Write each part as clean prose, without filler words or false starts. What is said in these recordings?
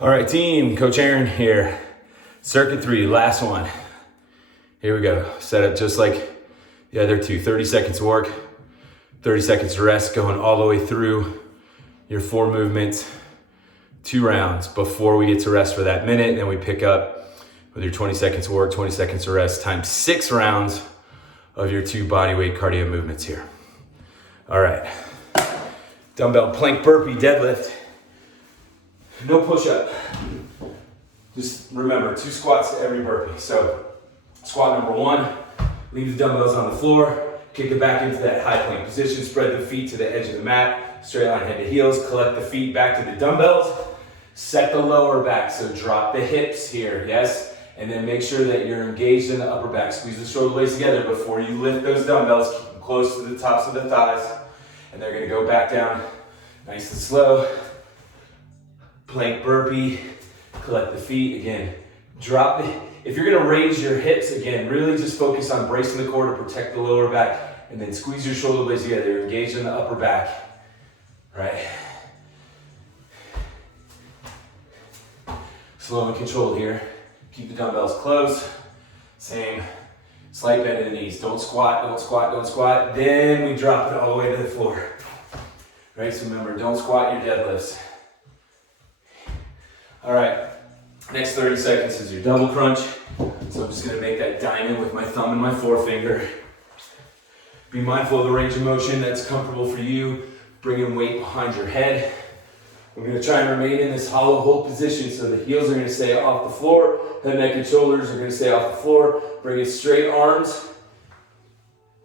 All right, team, Coach Aaron here. Circuit 3, last one. Here we go. Set up just like the other two. 30 seconds work, 30 seconds rest, going all the way through your 4 movements, 2 rounds before we get to rest for that minute. Then we pick up with your 20 seconds work, 20 seconds of rest, times 6 rounds of your 2 bodyweight cardio movements here. All right. Dumbbell plank burpee deadlift. No push-up. Just remember, 2 squats to every burpee. So squat number 1, leave the dumbbells on the floor, kick it back into that high plank position, spread the feet to the edge of the mat, straight line head to heels, collect the feet back to the dumbbells, set the lower back, so drop the hips here, yes? And then make sure that you're engaged in the upper back. Squeeze the shoulder blades together before you lift those dumbbells, keep them close to the tops of the thighs, and they're gonna go back down nice and slow. Plank burpee, collect the feet, again, drop it. If you're gonna raise your hips, again, really just focus on bracing the core to protect the lower back, and then squeeze your shoulder blades together, you're engaged in the upper back, right? Slow and controlled here. Keep the dumbbells close. Same, slight bend in the knees. Don't squat, don't squat, don't squat. Then we drop it all the way to the floor. Right, so remember, don't squat your deadlifts. All right, next 30 seconds is your double crunch. So I'm just gonna make that diamond with my thumb and my forefinger. Be mindful of the range of motion that's comfortable for you. Bringing weight behind your head. We're gonna try and remain in this hollow hold position so the heels are gonna stay off the floor, head, neck, and shoulders are gonna stay off the floor. Bring it straight arms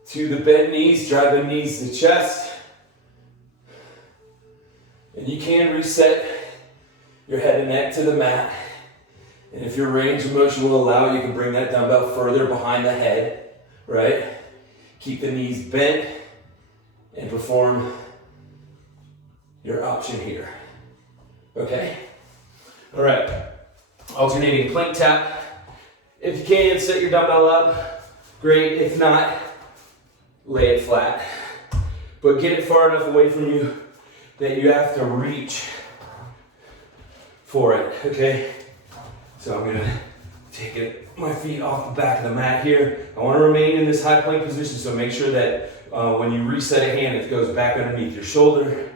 to the bent knees, drive the knees to the chest. And you can reset your head and neck to the mat. And if your range of motion will allow it, you can bring that dumbbell further behind the head, right? Keep the knees bent and perform your option here. Okay? All right. Alternating plank tap. If you can, set your dumbbell up. Great. If not, lay it flat. But get it far enough away from you that you have to reach for it, okay? So I'm gonna take my feet off the back of the mat here. I wanna remain in this high plank position, so make sure that when you reset a hand, it goes back underneath your shoulder.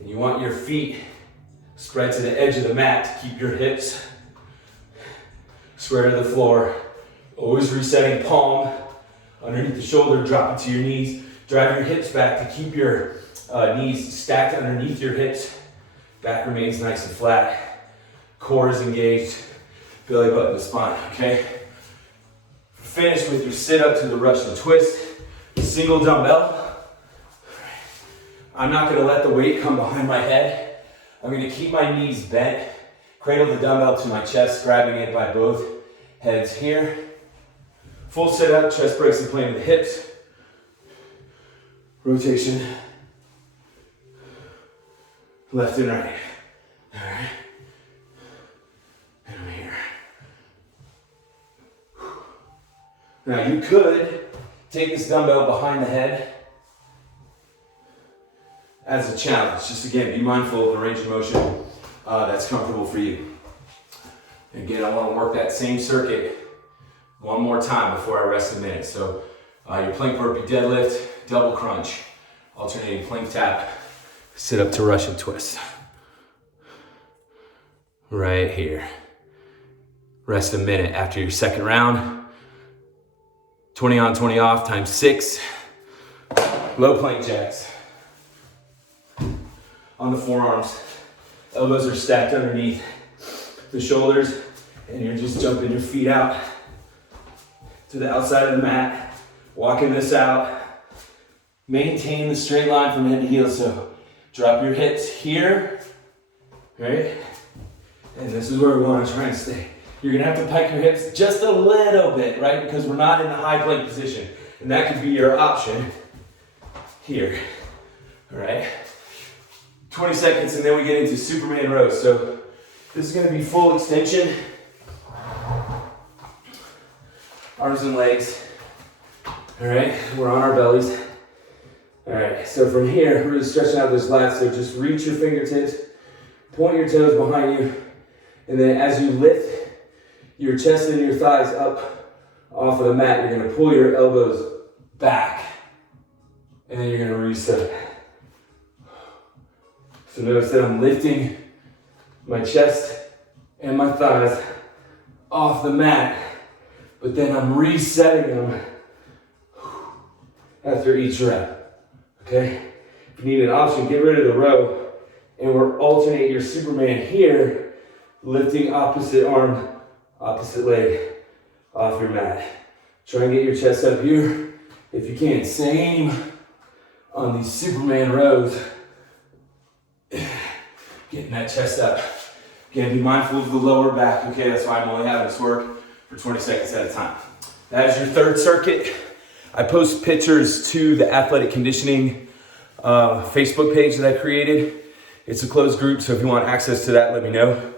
And you want your feet spread to the edge of the mat to keep your hips square to the floor. Always resetting palm underneath the shoulder, drop it to your knees. Drive your hips back to keep your knees stacked underneath your hips. Back remains nice and flat. Core is engaged. Belly button to spine, okay? Finish with your sit up to the Russian twist. Single dumbbell. I'm not gonna let the weight come behind my head. I'm gonna keep my knees bent. Cradle the dumbbell to my chest, grabbing it by both heads here. Full sit up, chest breaks in plane with the hips. Rotation. Left and right. All right. And I'm here. Now you could take this dumbbell behind the head as a challenge. Just again, be mindful of the range of motion that's comfortable for you. Again, I want to work that same circuit one more time before I rest a minute. So your plank burpee deadlift, double crunch, alternating plank tap, sit up to Russian twist. Right here. Rest a minute after your second round. 20 on, 20 off, times 6. Low plank jacks. On the forearms. Elbows are stacked underneath the shoulders, and you're just jumping your feet out to the outside of the mat. Walking this out. Maintain the straight line from head to heel, so drop your hips here, right? And this is where we want to try and stay. You're gonna have to pike your hips just a little bit, right? Because we're not in the high plank position. And that could be your option here, all right? 20 seconds and then we get into Superman rows. So this is gonna be full extension. Arms and legs, all right? We're on our bellies. All right, so from here, we're really stretching out those lats. So just reach your fingertips, point your toes behind you, And then as you lift your chest and your thighs up off of the mat, you're gonna pull your elbows back. And then you're gonna reset. So notice that I'm lifting my chest and my thighs off the mat, but then I'm resetting them after each rep, okay? If you need an option, get rid of the row, and we'll alternate your Superman here, lifting opposite arm, opposite leg off your mat. Try and get your chest up here if you can. Same on these Superman rows. Getting that chest up. Again, be mindful of the lower back, okay? That's why I'm only having this work for 20 seconds at a time. That is your third circuit. I post pictures to the athletic conditioning Facebook page that I created. It's a closed group, so if you want access to that, let me know.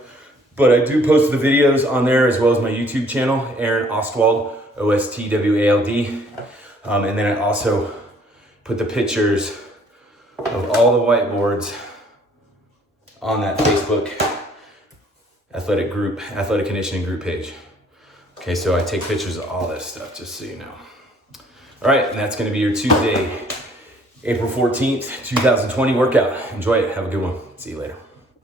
But I do post the videos on there as well as my YouTube channel, Aaron Ostwald, Ostwald. And then I also put the pictures of all the whiteboards on that Facebook athletic conditioning group page. Okay, so I take pictures of all this stuff, just so you know. All right, and that's gonna be your Tuesday, April 14th, 2020 workout. Enjoy it, have a good one. See you later.